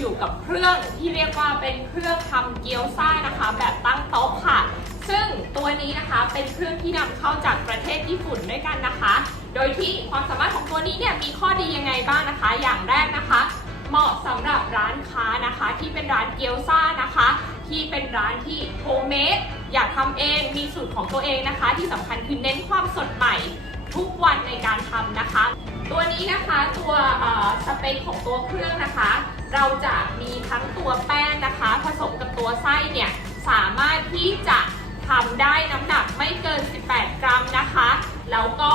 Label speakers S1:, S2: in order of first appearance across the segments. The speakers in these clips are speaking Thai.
S1: อยู่กับเครื่องที่เรียกว่าเป็นเครื่องทำเกี๊ยวซ่านะคะ แบบตั้งโต๊ะค่ะ ซึ่งตัวนี้นะคะเป็นเครื่องที่นำเข้าจากประเทศญี่ปุ่นด้วยกันนะคะ โดยที่ความสามารถของตัวนี้เนี่ยมีข้อดียังไงบ้างนะคะ อย่างแรกนะคะ เหมาะสำหรับร้านค้านะคะ ที่เป็นร้านเกี๊ยวซ่านะคะ ที่เป็นร้านที่โฮมเมดอยากทำเองมีสูตรของตัวเองนะคะ ที่สำคัญคือเน้นความสดใหม่ทุกวันในการทำนะคะ ตัวนี้นะคะตัวสเปคของตัวเครื่องนะคะ เราจะมีทั้งตัวแป้งนะคะ ผสมกับตัวไส้เนี่ยสามารถที่จะทำได้น้ำหนักไม่เกิน 18 กรัมนะคะ แล้วก็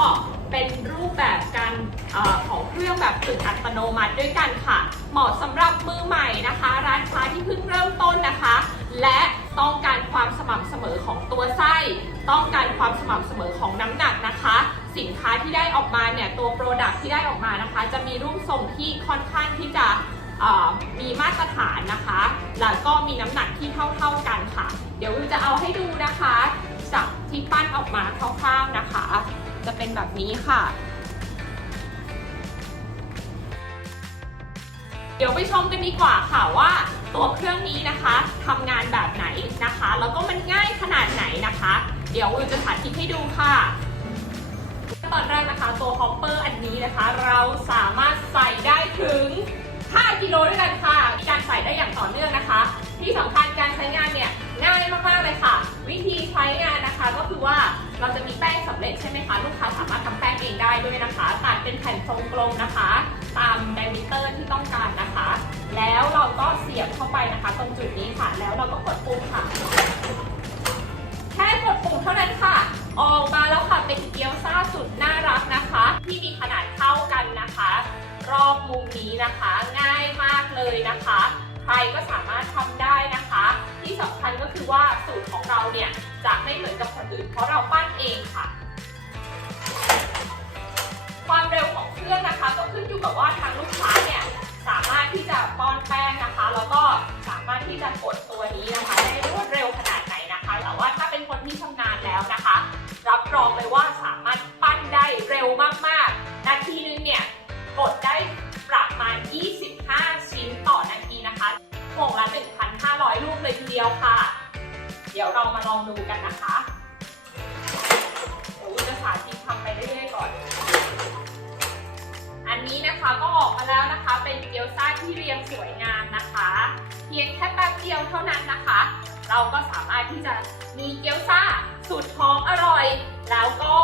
S1: เป็นรูปแบบการออของเครื่องแบบฝึกอัตโนมัติด้วยกันค่ะ เหมาะสำหรับมือใหม่นะคะ ร้านค้าที่เพิ่งเริ่มต้นนะคะ และต้องการความสม่ำเสมอของตัวไส้ ต้องการความสม่ำเสมอของน้ำหนักนะคะ สินค้าที่ได้ออกมาเนี่ยตัวโปรดักที่ได้ออกมานะคะ จะมีรูปทรงที่ค่อนข้างที่จะ มีมาตรฐานนะคะ แล้วก็มีน้ำหนักที่เท่าๆกันค่ะ เดี๋ยววิวจะเอาให้ดูนะคะจากที่ปั้นออกมาคร่าวๆนะคะ จะเป็นแบบนี้ค่ะ เดี๋ยวไปชมกันดีกว่าค่ะว่าตัวเครื่องนี้นะคะทำงานแบบไหนนะคะ แล้วก็มันง่ายขนาดไหนนะคะ เดี๋ยววิวจะสาธิตให้ดูค่ะตอนแรกนะคะตัวฮอปเปอร์อันนี้นะคะ เราสามารถใส่ได้ถึง ด้ด้วยนะคะ ตัดเป็นแผ่นทรงกลมนะคะ ตามไดมิเตอร์ที่ต้องการนะคะ แล้วเราก็เสียบเข้าไปนะคะ ตรงจุดนี้ค่ะ แล้วเราก็กดปุ่มค่ะ แค่กดปุ่มเท่านั้นค่ะ ออกมาแล้วค่ะ เป็นเกี๊ยวซ่าสุดน่ารักนะคะ ที่มีขนาดเท่ากันนะคะ รอบมุมนี้นะคะ ง่ายมากเลยนะคะ ใครก็สามารถทำได้นะคะ ที่สำคัญก็คือว่าสูตรของเราเนี่ยจะไม่เหมือนกับคนอื่น เพราะเราปั้นเองค่ะ บอกับว่าทางลูกค้าเนี่ยสามารถที่จะป้อนแป้งนะคะ แล้วก็สามารถที่จะกดตัวนี้นะคะ ได้รวดเร็วขนาดไหนนะคะ แต่ว่าถ้าเป็นคนที่ชำนาญแล้วนะคะ รับรองเลยว่าสามารถปั้นได้เร็วมากๆ นาทีนึงเนี่ยกดได้ประมาณ 25 ชิ้นต่อนาทีนะคะวงละ1,500 ลูกเลยทีเดียวค่ะ เดี๋ยวเรามาลองดูกันนะคะ รียมสวยงามนะคะ เพียงแค่แป๊บเดียวเท่านั้นนะคะ เราก็สามารถที่จะมีเกี๊ยวซ่าสูตรหอมอร่อย แล้วก็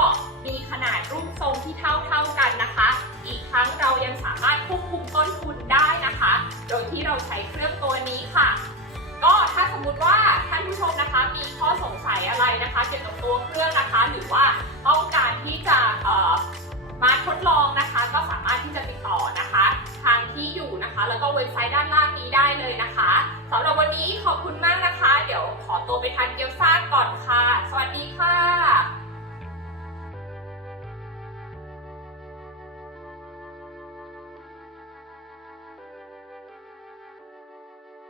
S1: มีขนาดรูปทรงที่เท่าๆกันนะคะ อีกทั้งเรายังสามารถควบคุมต้นทุนได้นะคะ โดยที่เราใช้เครื่อง had your